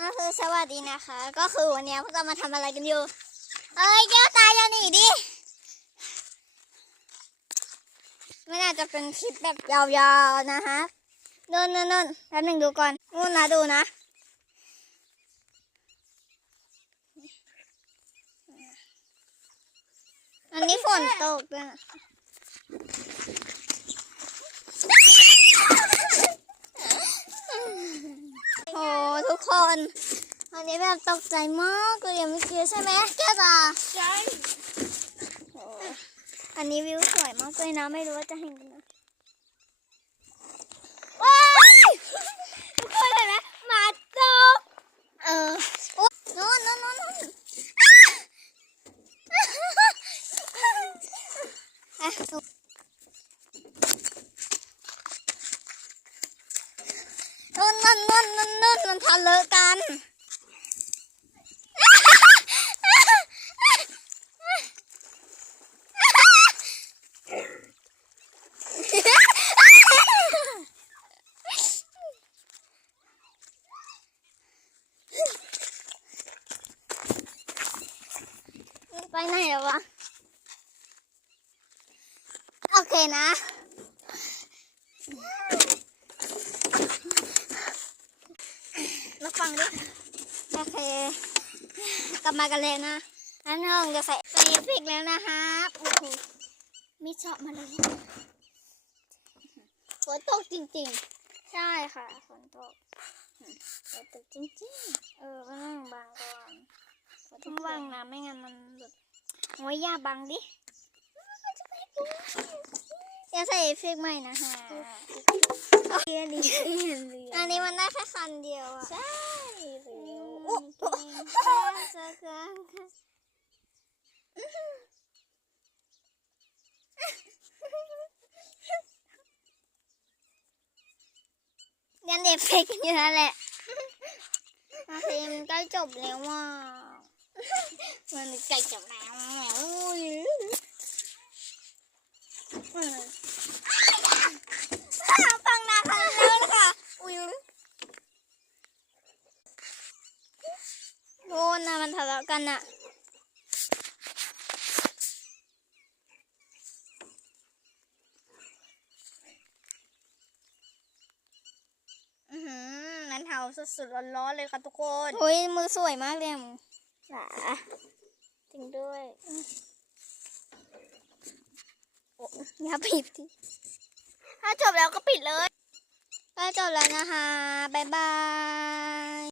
ก็คือสวัสดีนะคะ ก็คือวันนี้พวกเรามาทำอะไรกันอยู่ เอ้ยแก้วตาอย่าหนีดิไม่น่าจะเป็นคลิปแบบยาวๆนะคะนนนนนแป๊บหนึ่งดูก่อนนู่นนะดูนะ อันนี้ฝนตกด้วยนะโอ้ทุก คนอันนี้แบบตกใจมากเลยเมื่อกี้ใช่ไหมแก้วตาใช่โอ้อันนี้วิวสวยมากเลยนะ ไม่รู้ว่าจะเห็นกันนะว้ายทุกคนเห็นไหมหมาตกเออโอ้นู่นนู่นนู่นนู่นอะ นู่นนู่นนู่นนู่นนู่นมันทะเลาะกันไปไหนแล้ววะ โอเคนะ มาฟังดิโอเคกลับมากันเลยนะอันน้องจะใส่ใส่เอฟเฟกต์แล้วนะครับโอ้โหมีเจาะมาเลยฝนตกจริงๆ ใช่ค่ะฝนตกอืมฝนตกจริงๆ เออก็ต้องบังก่อนต้องบังนะไม่งั้นมันแบบโอ้ยอย่าบังดิอย่าใส่เอฟเฟกต์ใหม่นะฮะ เรียนดีเรียนอันนี้มันได้แค่คันเดียวอะใช่เร็วโอ้โอ้โหยันเอฟเฟกอยู่นั่นแหละโอเคมันใกล้จบแล้วว่ะมันใกล้จบแล้วอุ้ยฟังนาคันแล้วนะคะอุ้ยโน่นนะมันทะเลาะกันอะอือหือมันเห่าสุดๆร้อนๆเลยค่ะทุกคนโอ้ยมือสวยมากเลยอะมึงหลาจริงด้วยอย่าปิดดิถ้าจบแล้วก็ปิดเลย ก็จบแล้วนะคะ บ๊ายบาย